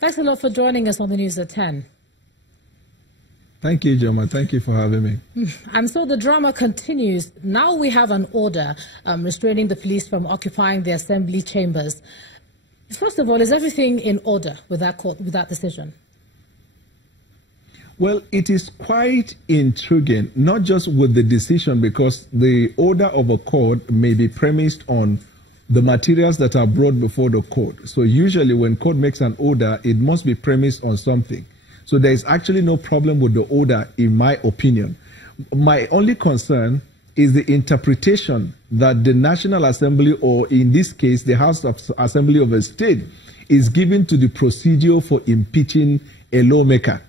Thanks a lot for joining us on the news at 10. Thank you, Joma. Thank you for having me. And so the drama continues. Now we have an order restraining the police from occupying the assembly chambers. First of all, is everything in order with that court, with that decision? Well, it is quite intriguing, not just with the decision, because the order of a court may be premised on the materials that are brought before the court. So usually when court makes an order, it must be premised on something. So there is actually no problem with the order, in my opinion. My only concern is the interpretation that the National Assembly, or in this case, the House of Assembly of a state, is given to the procedure for impeaching a lawmaker.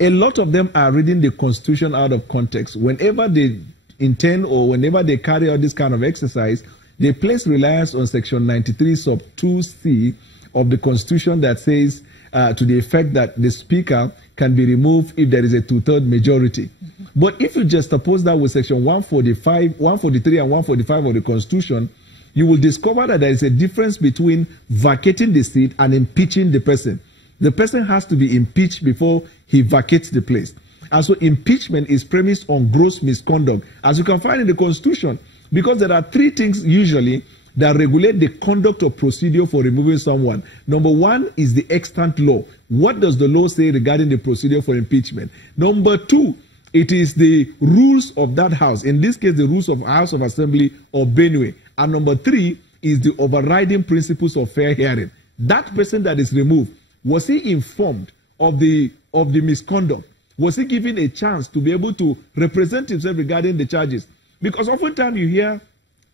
A lot of them are reading the Constitution out of context. Whenever they intend or whenever they carry out this kind of exercise, they place reliance on Section 93 sub 2C of the Constitution that says to the effect that the Speaker can be removed if there is a two-thirds majority. But if you just oppose that with Section 145, 143 and 145 of the Constitution, you will discover that there is a difference between vacating the seat and impeaching the person. The person has to be impeached before he vacates the place. And so impeachment is premised on gross misconduct, as you can find in the Constitution, because there are three things usually that regulate the conduct of procedure for removing someone. Number one is the extant law. What does the law say regarding the procedure for impeachment? Number two, it is the rules of that house. In this case, the rules of House of Assembly or Benue. And number three is the overriding principles of fair hearing. That person that is removed, was he informed of the misconduct? Was he given a chance to be able to represent himself regarding the charges? Because oftentimes you hear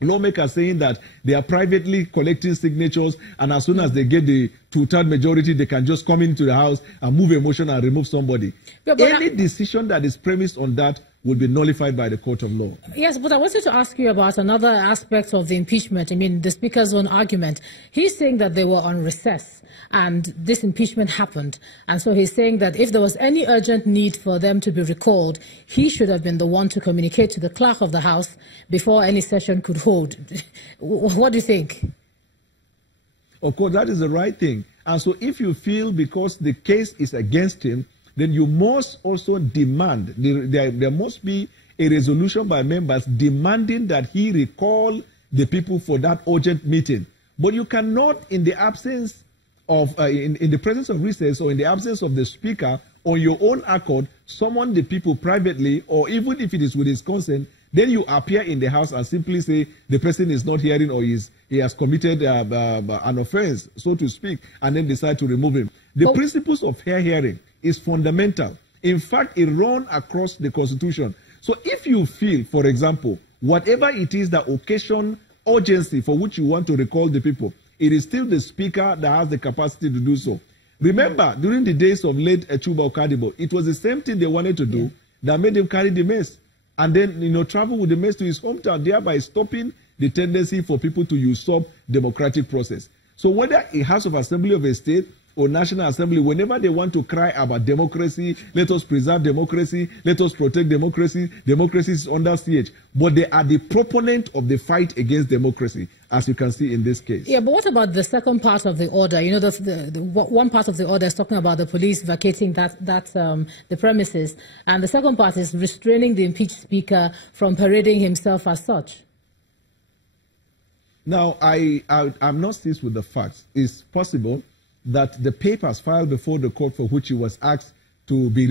lawmakers saying that they are privately collecting signatures, and as soon as they get the two-thirds majority, they can just come into the house and move a motion and remove somebody. Any decision that is premised on that will be nullified by the court of law. Yes, but I wanted to ask you about another aspect of the impeachment. I mean, the Speaker's own argument. He's saying that they were on recess and this impeachment happened. And so he's saying that if there was any urgent need for them to be recalled, he should have been the one to communicate to the clerk of the House before any session could hold. What do you think? Of course, that is the right thing. And so if you feel because the case is against him, then you must also demand, there must be a resolution by members demanding that he recall the people for that urgent meeting. But you cannot, in the absence of, in the presence of recess or in the absence of the Speaker, on your own accord, summon the people privately, or even if it is with his consent, then you appear in the House and simply say the person is not hearing or he has committed an offense, so to speak, and then decide to remove him. The principles of fair hearing is fundamental. In fact, it runs across the Constitution. So if you feel, for example, whatever it is that occasion urgency for which you want to recall the people, it is still the Speaker that has the capacity to do so. Remember, during the days of late Chuba Okadibo, it was the same thing they wanted to do that made him carry the mess. And then, travel with the mess to his hometown, thereby stopping the tendency for people to usurp democratic process. So whether a House of Assembly of a state or National Assembly, whenever they want to cry about democracy, let us preserve democracy, let us protect democracy, democracy is under siege. But they are the proponent of the fight against democracy, as you can see in this case. Yeah, but what about the second part of the order? You know, the one part of the order is talking about the police vacating the premises, and the second part is restraining the impeached Speaker from parading himself as such. Now, I'm not seized with the facts. It's possible that the papers filed before the court for which he was asked to be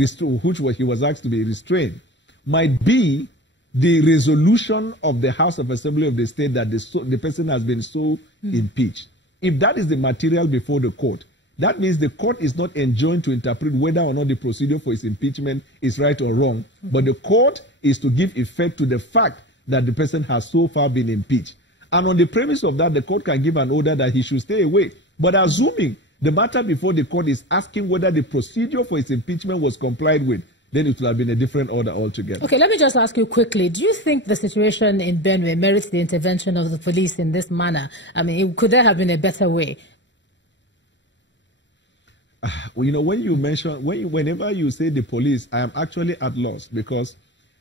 restrained might be the resolution of the House of Assembly of the state that the person has been so impeached. If that is the material before the court, that means the court is not enjoined to interpret whether or not the procedure for his impeachment is right or wrong, but the court is to give effect to the fact that the person has so far been impeached. And on the premise of that, the court can give an order that he should stay away. But assuming the matter before the court is asking whether the procedure for his impeachment was complied with, then it will have been a different order altogether. Okay, let me just ask you quickly. Do you think the situation in Benue merits the intervention of the police in this manner? I mean, could there have been a better way? You know, when you mention, whenever you say the police, I am actually at loss, because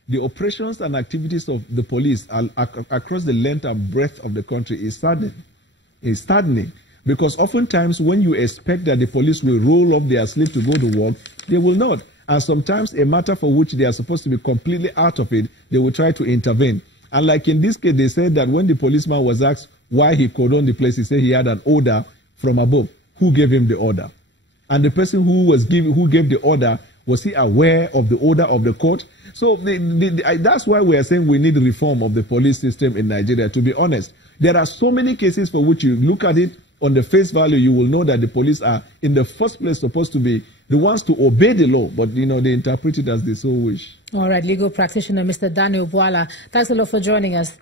the operations and activities of the police across the length and breadth of the country is saddening. Because oftentimes when you expect that the police will roll up their sleeve to go to work, they will not. And sometimes a matter for which they are supposed to be completely out of it, they will try to intervene. And like in this case, they said that when the policeman was asked why he cordoned the place, he said he had an order from above. Who gave him the order? And the person who gave the order, was he aware of the order of the court? So that's why we are saying we need reform of the police system in Nigeria, to be honest. There are so many cases for which you look at it, on the face value, you will know that the police are, in the first place, supposed to be the ones to obey the law, but, they interpret it as they so wish. All right, legal practitioner Mr. Daniel Bwala, thanks a lot for joining us.